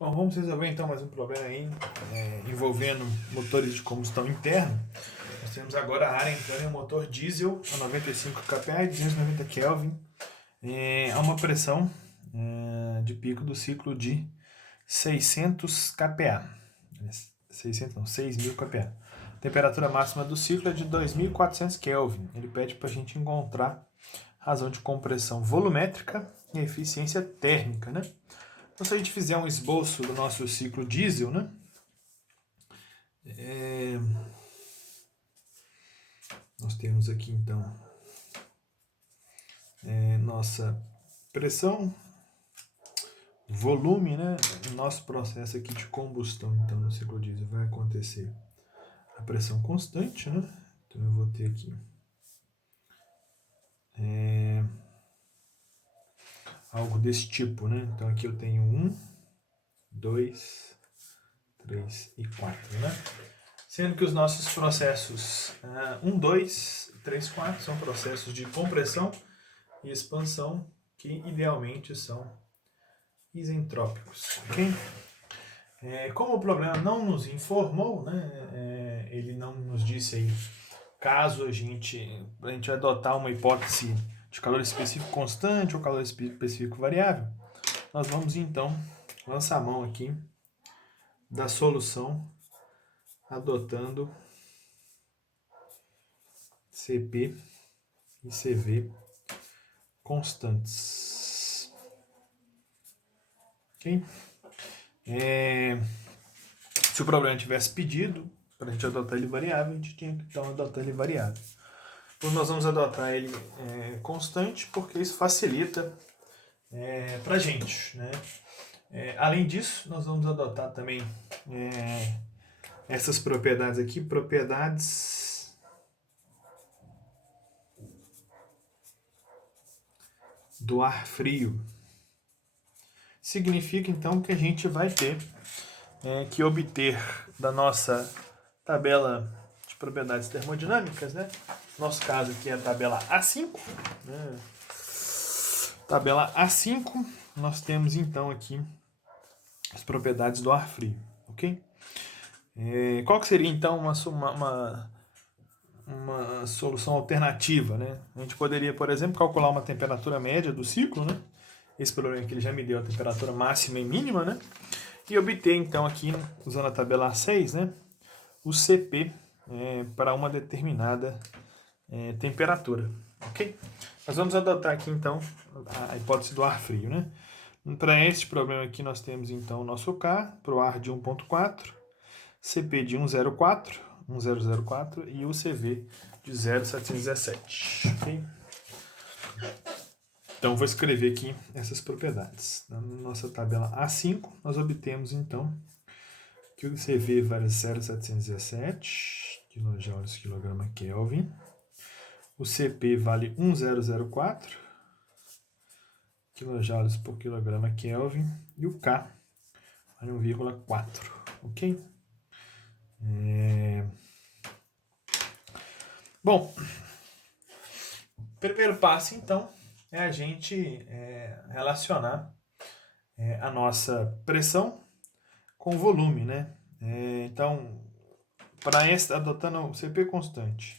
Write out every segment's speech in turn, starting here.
Bom, vamos resolver então mais um problema aí envolvendo motores de combustão interna. Nós temos agora a área entrando em um motor diesel a 95 kPa e 290 Kelvin a uma pressão de pico do ciclo de 600 kPa. 600 não, 6.000 kPa. A temperatura máxima do ciclo é de 2.400 Kelvin. Ele pede para a gente encontrar razão de compressão volumétrica e eficiência térmica, né? Então, se a gente fizer um esboço do nosso ciclo diesel, né? Nós temos aqui, então, nossa pressão, volume, né? O nosso processo aqui de combustão, então, no ciclo diesel vai acontecer a pressão constante, né? Então, eu vou ter aqui algo desse tipo, né? Então, aqui eu tenho 1, 2, 3 e 4, né? Sendo que os nossos processos 1, 2, 3, 4 são processos de compressão e expansão que idealmente são isentrópicos, ok? Como o problema não nos informou, né, ele não nos disse aí caso a gente adotar uma hipótese de calor específico constante ou calor específico variável, nós vamos então lançar a mão aqui da solução adotando CP e CV constantes. Ok? Se o problema tivesse pedido para a gente adotar ele variável, a gente tinha que então adotar ele variável. Então nós vamos adotar ele constante porque isso facilita para a gente, né? Além disso, nós vamos adotar também essas propriedades aqui, propriedades do ar frio. Significa então que a gente vai ter que obter da nossa tabela de propriedades termodinâmicas, né? Nosso caso aqui é a tabela A5, né? Tabela A5, nós temos então aqui as propriedades do ar frio, ok? Qual que seria então uma solução alternativa, né? A gente poderia, por exemplo, calcular uma temperatura média do ciclo, né? Esse problema aqui ele já me deu a temperatura máxima e mínima, né? E obter então aqui, usando a tabela A6, né? O CP para uma determinada temperatura, ok? Nós vamos adotar aqui então a hipótese do ar frio, né? Para este problema aqui nós temos então o nosso K para o ar de 1.4, CP de 1004 e o CV de 0,717, ok? Então vou escrever aqui essas propriedades. Na nossa tabela A5 nós obtemos então que o CV vale 0,717 kJ kg Kelvin. O CP vale 1004 kJ por kg Kelvin. E o K vale 1,4. Ok? Bom, primeiro passo então é a gente relacionar a nossa pressão com o volume, né? Então, para adotando o CP constante,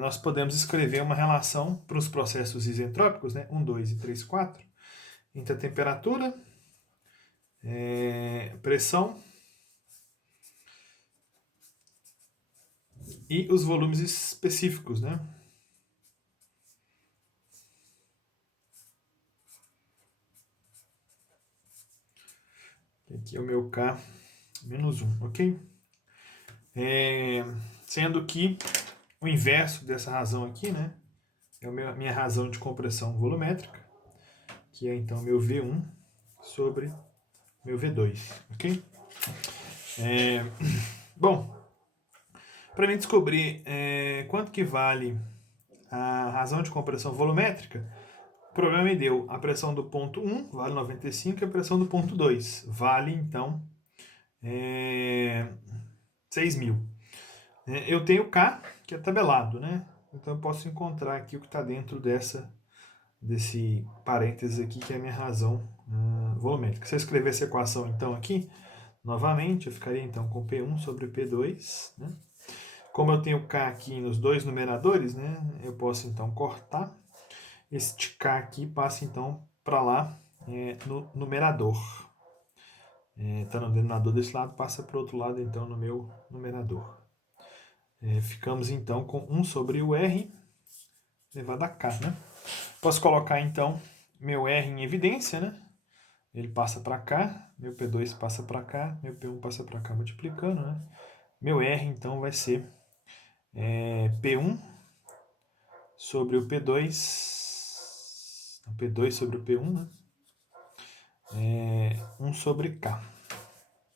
nós podemos escrever uma relação para os processos isentrópicos, né? 1, 2 e 3, 4, entre a temperatura, pressão e os volumes específicos, né? Aqui é o meu K menos 1, ok? Sendo que o inverso dessa razão aqui, né? É a minha razão de compressão volumétrica, que é então meu V1 sobre meu V2, ok? Bom, para mim descobrir quanto que vale a razão de compressão volumétrica, o problema me deu a pressão do ponto 1, vale 95, e a pressão do ponto 2, vale então 6.000. Eu tenho K, que é tabelado, né? Então eu posso encontrar aqui o que está dentro desse parênteses aqui, que é a minha razão volumétrica. Se eu escrever essa equação, então, aqui, novamente, eu ficaria, então, com P1 sobre P2, né? Como eu tenho K aqui nos dois numeradores, né, eu posso, então, cortar. Este K aqui passa, então, para lá no numerador. Está no denominador desse lado, passa para o outro lado, então, no meu numerador. Ficamos, então, com 1 sobre o R elevado a K, né? Posso colocar, então, meu R em evidência, né? Ele passa para cá, meu P2 passa para cá, meu P1 passa para cá, multiplicando, né? Meu R, então, vai ser P1 sobre o P2, P2 sobre o P1, né? 1 sobre K.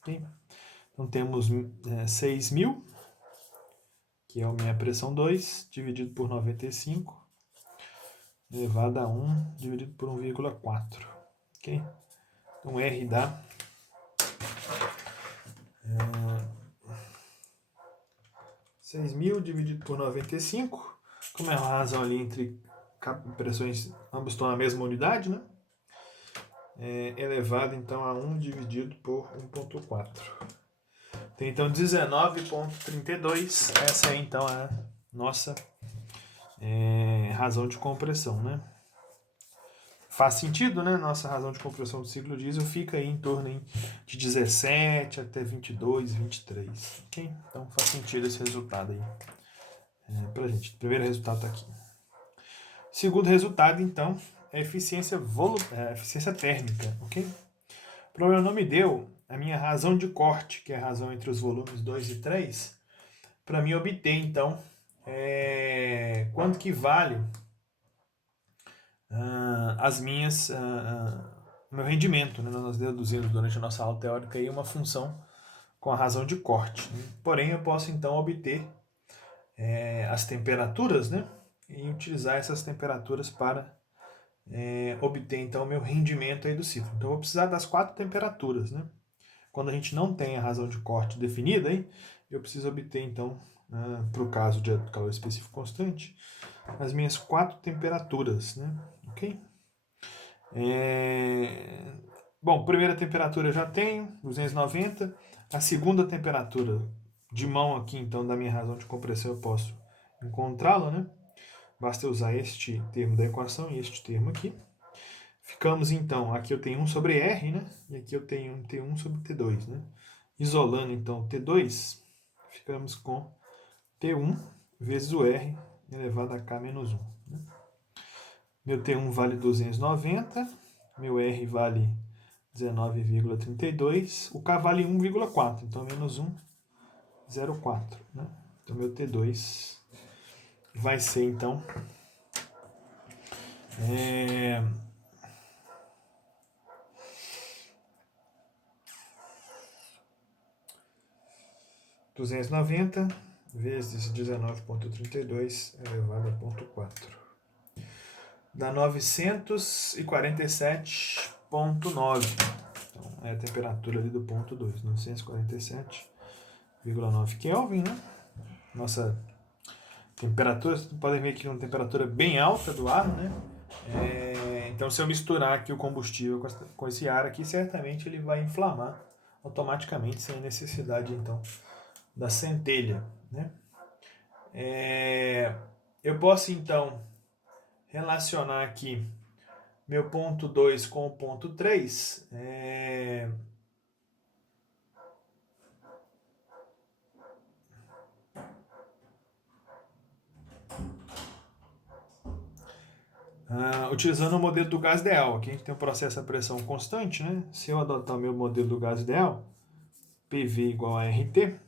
Okay? Então, temos 6.000, que é a minha pressão 2, dividido por 95, elevado a 1, dividido por 1,4. Ok? Então, R dá 6.000 dividido por 95. Como é uma razão ali entre pressões, ambos estão na mesma unidade, né? Elevado, então, a 1 dividido por 1,4. Tem, então, 19,32. Essa é, então, a nossa razão de compressão, né? Faz sentido, né? Nossa razão de compressão do ciclo diesel fica aí em torno de 17 até 22, 23. Ok? Então faz sentido esse resultado aí pra gente. O primeiro resultado está aqui. Segundo resultado, então, é eficiência térmica. Ok? O problema não me deu a minha razão de corte, que é a razão entre os volumes 2 e 3, para mim obter, então, quanto que vale meu rendimento, né? Nós deduzimos durante a nossa aula teórica aí uma função com a razão de corte, né? Porém, eu posso então obter as temperaturas, né? E utilizar essas temperaturas para obter então o meu rendimento aí do ciclo. Então, eu vou precisar das 4 temperaturas, né? Quando a gente não tem a razão de corte definida, aí, eu preciso obter então, para o caso de calor específico constante, as minhas 4 temperaturas, né? Ok? Bom, primeira temperatura eu já tenho, 290. A segunda temperatura de mão aqui, então, da minha razão de compressão, eu posso encontrá-la, né? Basta usar este termo da equação e este termo aqui. Ficamos, então, aqui eu tenho 1 sobre R, né? E aqui eu tenho T1 sobre T2, né? Isolando, então, T2, ficamos com T1 vezes o R elevado a K menos 1. Né? Meu T1 vale 290, meu R vale 19,32, o K vale 1,4, então menos 1, 0,4. Né? Então meu T2 vai ser, então, 290 vezes 19,32 elevado a 0,4. Dá 947,9. Então, é a temperatura ali do ponto 2, 947,9 Kelvin, né? Nossa temperatura, vocês podem ver aqui uma temperatura bem alta do ar, né? Então, se eu misturar aqui o combustível com esse ar aqui, certamente ele vai inflamar automaticamente, sem necessidade, então, da centelha, né? Eu posso, então, relacionar aqui meu ponto 2 com o ponto 3. Utilizando o modelo do gás ideal. Aqui a gente tem um processo a pressão constante, né? Se eu adotar o meu modelo do gás ideal, PV igual a RT,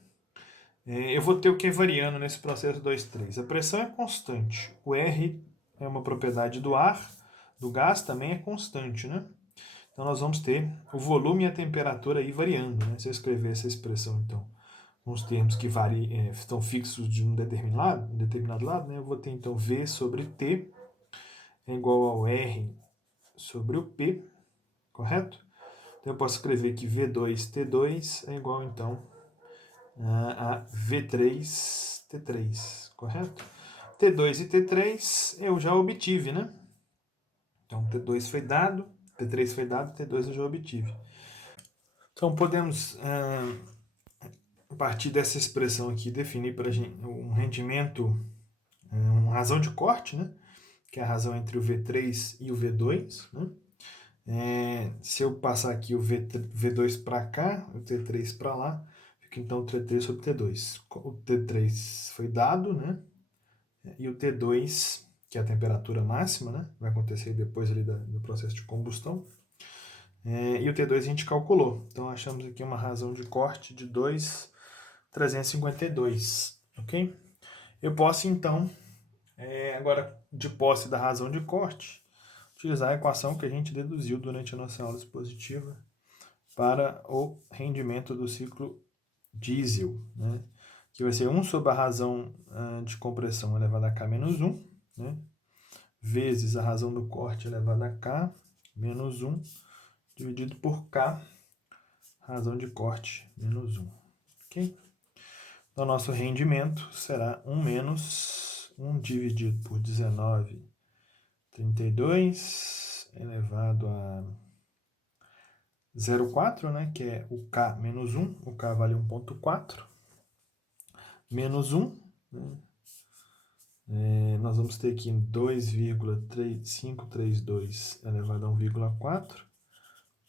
eu vou ter o que variando nesse processo 2, 3. A pressão é constante. O R é uma propriedade do ar, do gás também é constante, né? Então nós vamos ter o volume e a temperatura aí variando, né? Se eu escrever essa expressão, então, com os termos que estão fixos de um determinado lado, né? Eu vou ter, então, V sobre T é igual ao R sobre o P, correto? Então eu posso escrever que V2T2 é igual, então, a V3T3, correto? T2 e T3 eu já obtive, né? Então T2 foi dado, T3 foi dado, T2 eu já obtive. Então, podemos, a partir dessa expressão aqui, definir para a gente um rendimento, uma razão de corte, né? Que é a razão entre o V3 e o V2, né? Se eu passar aqui o V2 para cá, o T3 para lá, fica então o T3 sobre T2. O T3 foi dado, né? E o T2, que é a temperatura máxima, né? Vai acontecer depois ali do processo de combustão. E o T2 a gente calculou. Então achamos aqui uma razão de corte de 2,352, ok? Eu posso então, agora de posse da razão de corte, utilizar a equação que a gente deduziu durante a nossa aula expositiva para o rendimento do ciclo diesel, né? Que vai ser 1 sobre a razão de compressão elevada a K menos 1, né? Vezes a razão do corte elevada a K menos 1, dividido por K, razão de corte menos 1. Ok? Então, nosso rendimento será 1 menos 1 dividido por 19,32 elevado a 0,4, né, que é o K menos 1, o K vale 1,4, menos 1, né, nós vamos ter aqui 2,532 elevado a 1,4,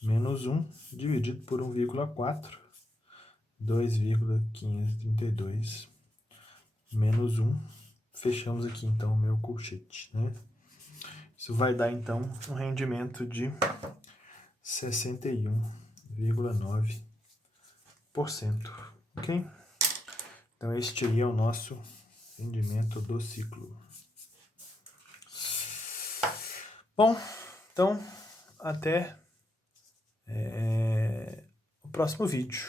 menos 1 dividido por 1,4, 2,532, menos 1. Fechamos aqui então o meu colchete, né? Isso vai dar então um rendimento de 61,9%, ok? Então este aí é o nosso rendimento do ciclo. Bom, então até o próximo vídeo.